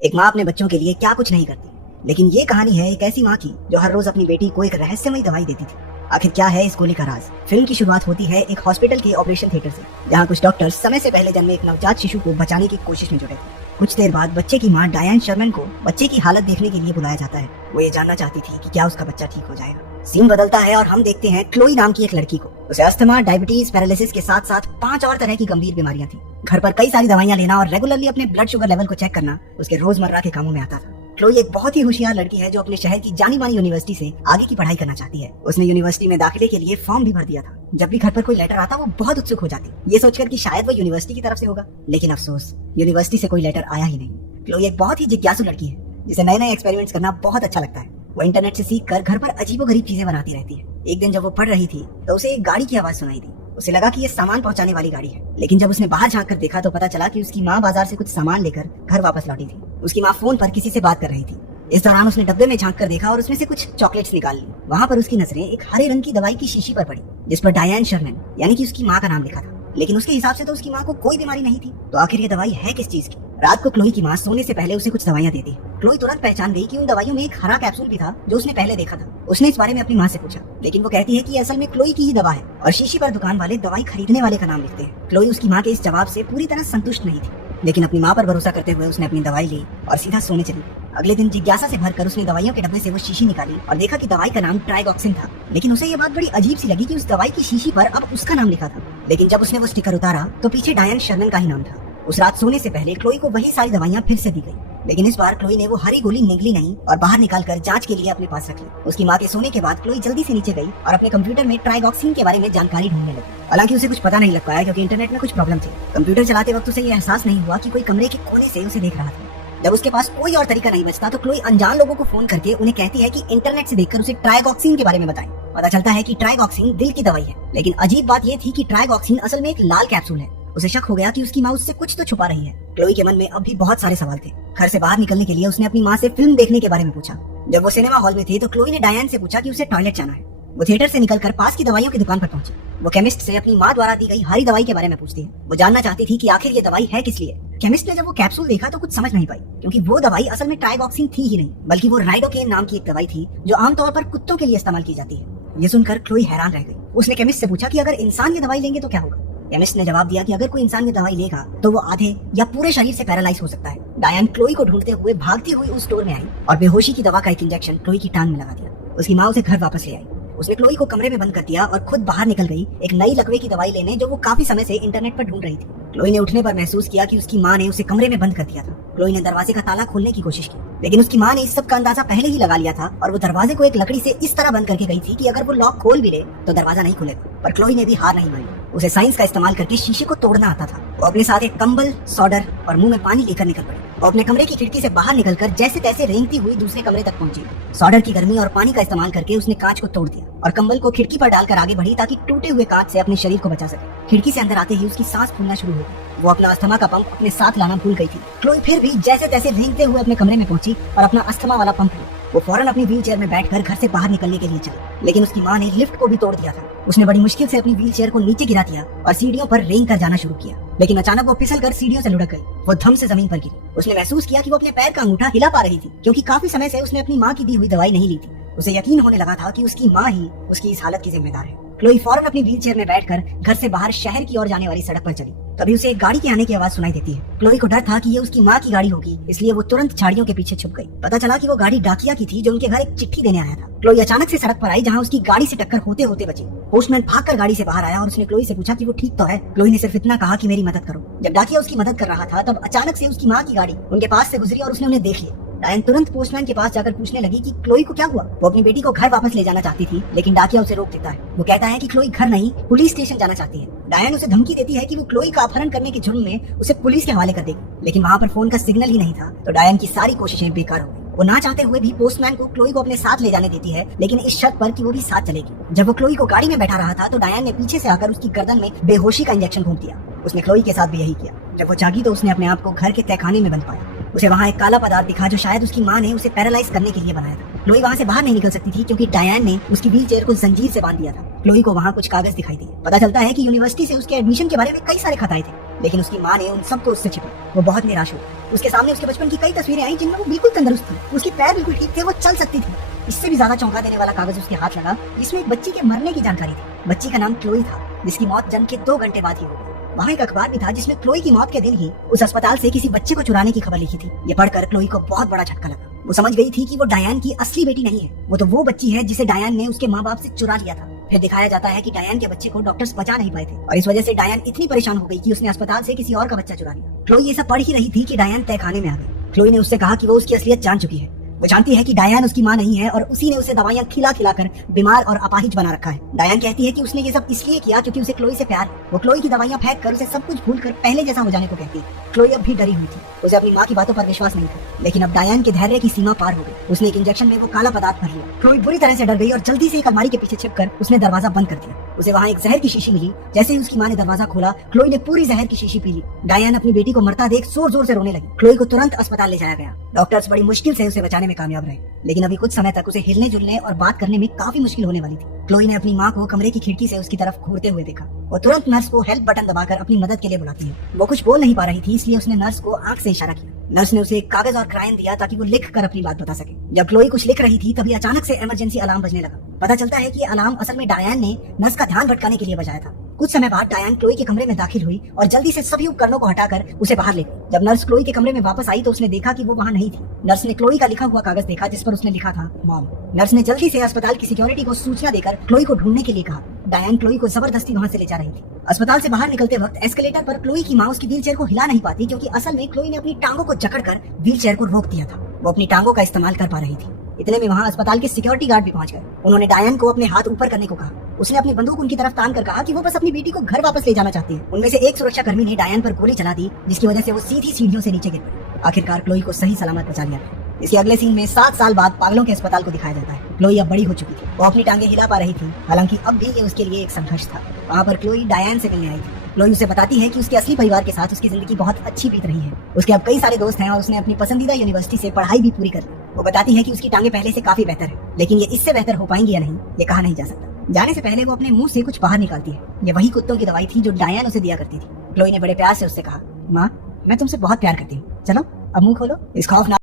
एक माँ अपने बच्चों के लिए क्या कुछ नहीं करती, लेकिन ये कहानी है एक ऐसी माँ की जो हर रोज अपनी बेटी को एक रहस्यमयी दवाई देती थी। आखिर क्या है इस गोली का राज? फिल्म की शुरुआत होती है एक हॉस्पिटल के ऑपरेशन थिएटर से, जहाँ कुछ डॉक्टर्स समय से पहले जन्मे एक नवजात शिशु को बचाने की कोशिश में जुटे थे। कुछ देर बाद बच्चे की माँ डायन शर्मन को बच्चे की हालत देखने के लिए बुलाया जाता है। वो ये जानना चाहती थी कि क्या उसका बच्चा ठीक हो जाएगा। सीन बदलता है और हम देखते हैं क्लोई नाम की एक लड़की को। उसे अस्थमा, डायबिटीज, पैरालिसिस के साथ साथ 5 और तरह की गंभीर बीमारियां थी। घर पर कई सारी दवाइयां लेना और रेगुलरली अपने ब्लड शुगर लेवल को चेक करना उसके रोजमर्रा के कामों में आता था। क्लोई एक बहुत ही होशियार लड़की है जो अपने शहर की जानी मानी यूनिवर्सिटी से आगे की पढ़ाई करना चाहती है। उसने यूनिवर्सिटी में दाखिले के लिए फॉर्म भी भर दिया था। जब भी घर पर कोई लेटर आता वो बहुत उत्सुक हो जाती, ये सोचकर कि शायद वो यूनिवर्सिटी की तरफ से होगा। लेकिन अफसोस, यूनिवर्सिटी से कोई लेटर आया ही नहीं। क्लोई एक बहुत ही जिज्ञासु लड़की है जिसे नए नए एक्सपेरिमेंट्स करना बहुत अच्छा लगता है। वो इंटरनेट से सीख कर घर पर अजीबोगरीब चीजें बनाती रहती है। एक दिन जब वो पढ़ रही थी तो उसे एक गाड़ी की आवाज सुनाई दी। उसे लगा कि ये सामान पहुंचाने वाली गाड़ी है, लेकिन जब उसने बाहर झांक कर देखा तो पता चला कि उसकी माँ बाजार से कुछ सामान लेकर घर वापस लौटी थी। उसकी माँ फोन पर किसी से बात कर रही थी। इस दौरान उसने डब्बे में झांक कर देखा और उसमें से कुछ चॉकलेट्स निकाल ली। वहाँ पर उसकी नजरें एक हरे रंग की दवाई की शीशी पर पड़ी, जिस पर डायन शर्मन यानी कि उसकी माँ का नाम लिखा था। लेकिन उसके हिसाब से तो उसकी माँ को कोई बीमारी नहीं थी। तो आखिर ये दवाई है किस चीज की? रात को क्लोई की माँ सोने से पहले उसे कुछ दवाइयाँ देती है। क्लोई तुरंत पहचान गई कि उन दवाइयों में एक हरा कैप्सूल भी था जो उसने पहले देखा था। उसने इस बारे में अपनी माँ से पूछा, लेकिन वो कहती है कि असल में क्लोई की ही दवा है और शीशी पर दुकान वाले दवाई खरीदने वाले का नाम लिखते हैं। क्लोई उसकी माँ के इस जवाब से पूरी तरह संतुष्ट नहीं थी, लेकिन अपनी माँ पर भरोसा करते हुए उसने अपनी दवाई ली और सीधा सोने चली। अगले दिन जिज्ञासा से भरकर उसने दवाइयों के डब्बे से वो शीशी निकाली और देखा कि दवाई का नाम ट्राइगॉक्सिन था। लेकिन उसे ये बात बड़ी अजीब सी लगी कि उस दवाई की शीशी पर अब उसका नाम लिखा था। लेकिन जब उसने वो स्टिकर उतारा तो पीछे डायन शर्मन का ही नाम था। उस रात सोने से पहले क्लोई को वही सारी दवाइयाँ फिर से दी गई, लेकिन इस बार क्लोई ने वो हरी गोली निगली नहीं और बाहर निकालकर जांच के लिए अपने पास रख ली। उसकी माँ के सोने के बाद क्लोई जल्दी से नीचे गई और अपने कंप्यूटर में ट्राइगॉक्सिन के बारे में जानकारी ढूंढने लगी। हालांकि उसे कुछ पता नहीं लग पाया क्योंकि इंटरनेट में कुछ प्रॉब्लम थी। कंप्यूटर चलाते वक्त उसे ये एहसास नहीं हुआ कि कोई कमरे के कोने से उसे देख रहा था। जब उसके पास कोई और तरीका नहीं बचता तो क्लोई अनजान लोगों को फोन करके उन्हें कहती है कि इंटरनेट से देखकर उसे ट्राइगॉक्सिन के बारे में बताएं। पता चलता है कि ट्राइगॉक्सिन दिल की दवाई है, लेकिन अजीब बात ये थी कि ट्राइगॉक्सिन असल में एक लाल कैप्सूल है। उसे शक हो गया कि उसकी माँ उससे कुछ तो छुपा रही है। क्लोई के मन में अब भी बहुत सारे सवाल थे। घर से बाहर निकलने के लिए उसने अपनी माँ से फिल्म देखने के बारे में पूछा। जब वो सिनेमा हॉल में थे तो क्लोई ने डायन से पूछा कि उसे टॉयलेट जाना है। वो थिएटर से निकलकर पास की दवाइयों की दुकान पर पहुंची। वो केमिस्ट से अपनी माँ द्वारा दी गई हरी दवाई के बारे में पूछती है। वो जानना चाहती थी कि आखिर ये दवाई है किस लिए। केमिस्ट ने जब वो कैप्सूल देखा तो कुछ समझ नहीं पाई, क्योंकि वो दवाई असल में ट्राइगॉक्सिन थी ही नहीं, बल्कि वो राइडोकेन नाम की एक दवाई थी जो आमतौर पर कुत्तों के लिए इस्तेमाल की जाती है। ये सुनकर क्लोई हैरान रह गई। उसने केमिस्ट से पूछा कि अगर इंसान ये दवाई लेंगे तो क्या होगा। केमिस्ट ने जवाब दिया कि अगर कोई इंसान ये दवाई लेगा तो वो आधे या पूरे शरीर से पैरालाइज हो सकता है। डायन क्लोई को ढूंढते हुए भागती हुई उस स्टोर में आई और बेहोशी की दवा का एक इंजेक्शन क्लोई की टांग में लगा दिया। उसकी माँ उसे घर वापस ले आई। उसने क्लोई को कमरे में बंद कर दिया और खुद बाहर निकल गई एक नई लकवे की दवाई लेने जो वो काफी समय से इंटरनेट पर ढूंढ रही थी। क्लोई ने उठने पर महसूस किया कि उसकी माँ ने उसे कमरे में बंद कर दिया था। क्लोई ने दरवाजे का ताला खोलने की कोशिश की, लेकिन उसकी माँ ने इस सब का अंदाजा पहले ही लगा लिया था और वो दरवाजे को एक लकड़ी से इस तरह बंद करके गई थी कि अगर वो लॉक खोल भी ले तो दरवाजा नहीं खुलेगा। पर क्लोई ने भी हार नहीं मानी। उसे साइंस का इस्तेमाल करके शीशे को तोड़ना आता था। वो अपने साथ एक कंबल, सोडर और मुंह में पानी लेकर निकल पड़ी। वो अपने कमरे की खिड़की से बाहर निकलकर जैसे तैसे रेंगती हुई दूसरे कमरे तक पहुंची। सोडर की गर्मी और पानी का इस्तेमाल करके उसने कांच को तोड़ दिया और कंबल को खिड़की पर डालकर आगे बढ़ी ताकि टूटे हुए कांच से अपने शरीर को बचा सके। खिड़की से अंदर आते ही उसकी सांस फूलना शुरू हो गई। वो अपना अस्थमा का पंप अपने साथ लाना भूल गई थी। क्लोई फिर भी जैसे तैसे रेंगते हुए अपने कमरे में पहुंची और अपना अस्थमा वाला पंप लिया। वो फौरन अपनी व्हील चेयर में बैठकर घर से बाहर निकलने के लिए चली, लेकिन उसकी माँ ने लिफ्ट को भी तोड़ दिया था। उसने बड़ी मुश्किल से अपनी व्हील चेयर को नीचे गिरा दिया और सीढ़ियों पर रेंग कर जाना शुरू किया, लेकिन अचानक वो फिसल कर सीढ़ियों से लुढ़क गई। वो धम से जमीन पर गिरी। उसने महसूस किया कि वो अपने पैर का अंगूठा हिला पा रही थी, क्योंकि काफी समय से उसने अपनी माँ की दी हुई दवाई नहीं ली थी। उसे यकीन होने लगा था कि उसकी माँ ही उसकी इस हालत की जिम्मेदार है। क्लोई फौरन अपनी व्हील चेयर में बैठकर घर से बाहर शहर की ओर जाने वाली सड़क पर चली। तभी उसे एक गाड़ी के आने की आवाज सुनाई देती है। क्लोई को डर था कि ये उसकी माँ की गाड़ी होगी, इसलिए वो तुरंत झाड़ियों के पीछे छुप गई। पता चला कि वो गाड़ी डाकिया की थी जो उनके घर एक चिट्ठी देने आया था। क्लोई अचानक से सड़क पर आई जहाँ उसकी गाड़ी से टक्कर होते होते बची। पोस्टमैन भागकर गाड़ी से बाहर आया और उसने क्लोई से पूछा कि वो ठीक तो है। क्लोई ने सिर्फ इतना कहा कि मेरी मदद करो। जब डाकिया उसकी मदद कर रहा था तब अचानक से उसकी माँ की गाड़ी उनके पास से गुजरी और उसने उन्हें देख लिया। डायन तुरंत पोस्टमैन के पास जाकर पूछने लगी कि क्लोई को क्या हुआ। वो अपनी बेटी को घर वापस ले जाना चाहती थी, लेकिन डाकिया उसे रोक देता है। वो कहता है कि क्लोई घर नहीं पुलिस स्टेशन जाना चाहती है। डायन उसे धमकी देती है कि वो क्लोई का अपहरण करने के जुर्म में उसे पुलिस के हवाले कर देगी, लेकिन वहाँ पर फोन का सिग्नल ही नहीं था। तो डायन की सारी कोशिशें बेकार हो गई। वो ना चाहते हुए भी पोस्टमैन को क्लोई को अपने साथ ले जाने देती है, लेकिन इस शर्त पर कि वो भी साथ चलेगी। जब वो क्लोई को गाड़ी में बैठा रहा था तो डायन ने पीछे से आकर उसकी गर्दन में बेहोशी का इंजेक्शन घूम दिया। उसने क्लोई के साथ भी यही किया। जब वो जागी तो उसने अपने आप को घर के तहखाने में बंद पाया। उसे वहाँ एक काला पदार्थ दिखा जो शायद उसकी माँ ने उसे पैरालाइज करने के लिए बनाया था। क्लोई वहाँ से बाहर नहीं निकल सकती थी क्योंकि डायन ने उसकी व्हील चेयर को जंजीर से बांध दिया था। क्लोई को वहाँ कुछ कागज दिखाई दिए। पता चलता है कि यूनिवर्सिटी से उसके एडमिशन के बारे में कई सारे खत आए थे। लेकिन उसकी माँ ने उन सबको उससे छिपा। वो बहुत निराश हुई। उसके सामने उसके बचपन की कई तस्वीरें आई जिनमें वो बिल्कुल तंदुरुस्त थी, उसके पैर बिल्कुल ठीक थे, वो चल सकती थी। इससे भी ज्यादा चौंका देने वाला कागज उसके हाथ लगा जिसमें एक बच्ची के मरने की जानकारी थी। बच्ची का नाम क्लोई था, जिसकी मौत जन्म के 2 घंटे बाद ही हो गई। वहाँ एक अखबार भी था जिसमें क्लोई की मौत के दिन ही उस अस्पताल से किसी बच्चे को चुराने की खबर लिखी थी। ये पढ़कर क्लोई को बहुत बड़ा झटका लगा। वो समझ गई थी कि वो डायन की असली बेटी नहीं है, वो बच्ची है जिसे डायन ने उसके माँ बाप से चुरा लिया था। फिर दिखाया जाता है कि डायन के बच्चे को डॉक्टर्स बचा नहीं पाए थे और इस वजह से डायन इतनी परेशान हो गई कि उसने अस्पताल से किसी और का बच्चा चुरा लिया। क्लोई ये सब पढ़ ही रही थी कि डायन तहखाने में आ गई। क्लोई ने उससे कहा कि वो उसकी असलियत जान चुकी है। वो जानती है कि डायन उसकी माँ नहीं है और उसी ने उसे दवाइयाँ खिला कर बीमार और अपाहिज बना रखा है। डायन कहती है कि उसने ये सब इसलिए किया क्योंकि उसे क्लोई से प्यार है। वो क्लोई की दवाइयाँ फेंक कर उसे सब कुछ भूलकर पहले जैसा हो जाने को कहती है। क्लोई अब भी डरी हुई थी, उसे अपनी माँ की बातों पर विश्वास नहीं था, लेकिन अब डायन के धैर्य की सीमा पार हो गई। उसने एक इंजेक्शन में वो काला पदार्थ भर लिया। क्लोई बुरी तरह से डर गई और जल्दी से एक अलमारी के पीछे छिपकर उसने दरवाजा बंद कर दिया। उसे वहाँ एक जहर की शीशी मिली। जैसे ही उसकी माँ ने दरवाजा खोला, क्लोई ने पूरी जहर की शीशी पी ली। डायन अपनी बेटी को मरता देख जोर जोर से रोने लगी। क्लोई को तुरंत अस्पताल ले जाया गया। डॉक्टर्स बड़ी मुश्किल से उसे बचाने में कामयाब रहे, लेकिन अभी कुछ समय तक उसे हिलने जुलने और बात करने में काफी मुश्किल होने वाली थी। क्लोई ने अपनी माँ को कमरे की खिड़की से उसकी तरफ घूरते हुए देखा। वो तुरंत नर्स को हेल्प बटन दबाकर अपनी मदद के लिए बुलाती है। वो कुछ बोल नहीं पा रही थी, इसलिए उसने नर्स को आंख से इशारा किया। नर्स ने उसे एक कागज और क्रायन दिया ताकि वो लिख कर अपनी बात बता सके। जब क्लोई कुछ लिख रही थी तभी अचानक से इमरजेंसी अलार्म बजने लगा। पता चलता है कि अलार्म असल में डायन ने नर्स का ध्यान भटकाने के लिए बजाया था। कुछ समय बाद डायन क्लोई के कमरे में दाखिल हुई और जल्दी से सभी उपकरणों को हटाकर उसे बाहर ले गई। जब नर्स क्लोई के कमरे में वापस आई तो उसने देखा कि वो वहाँ नहीं थी। नर्स ने क्लोई का लिखा हुआ कागज देखा जिस पर उसने लिखा था मॉम। नर्स ने जल्दी से अस्पताल की सिक्योरिटी को सूचना देकर क्लोई को ढूंढने के लिए कहा। डायन क्लोई को जबरदस्ती वहाँ से ले जा रही थी। अस्पताल से बाहर निकलते वक्त एस्केलेटर पर क्लोई की माँ उसकी व्हीलचेयर को हिला नहीं पाती क्योंकि असल में क्लोई ने अपनी टांगों को जकड़कर व्हीलचेयर को रोक दिया था। वो अपनी टांगों का इस्तेमाल कर पा रही थी। इतने में वहाँ अस्पताल के सिक्योरिटी गार्ड भी पहुंच गए। उन्होंने डायन को अपने हाथ ऊपर करने को कहा। उसने अपनी बंदूक उनकी तरफ तान कर कहा कि वो बस अपनी बेटी को घर वापस ले जाना चाहती है। उनमें से एक सुरक्षा कर्मी ने डायन पर गोली चला दी जिसकी वजह से वो सीधी सीढ़ियों से नीचे गिर पड़ी। आखिरकार क्लोई को सही सलामत बचा लिया। इसके अगले सीन में 7 साल बाद पागलों के अस्पताल को दिखाया जाता है। क्लोई अब बड़ी हो चुकी थी। वो अपनी टांगे हिला पा रही थी, हालांकि अब भी ये उसके लिए एक संघर्ष था। वहाँ पर क्लोई डायन से मिलने आई थी। क्लोई उसे बताती है कि उसके असली परिवार के साथ उसकी जिंदगी बहुत अच्छी बीत रही है। उसके अब कई सारे दोस्त हैं और उसने अपनी पसंदीदा यूनिवर्सिटी से पढ़ाई भी पूरी कर ली। वो बताती है कि उसकी टांगे पहले से काफी बेहतर है, लेकिन ये इससे बेहतर हो पाएंगी या नहीं ये कहा नहीं जा सकता। जाने से पहले वो अपने मुंह से कुछ बाहर निकालती है। ये वही कुत्तों की दवाई थी जो डायन उसे दिया करती थी। क्लोई ने बड़े प्यार से उससे कहा, माँ मैं तुमसे बहुत प्यार करती हूँ, चलो अब मुंह खोलो। इस खौफनाक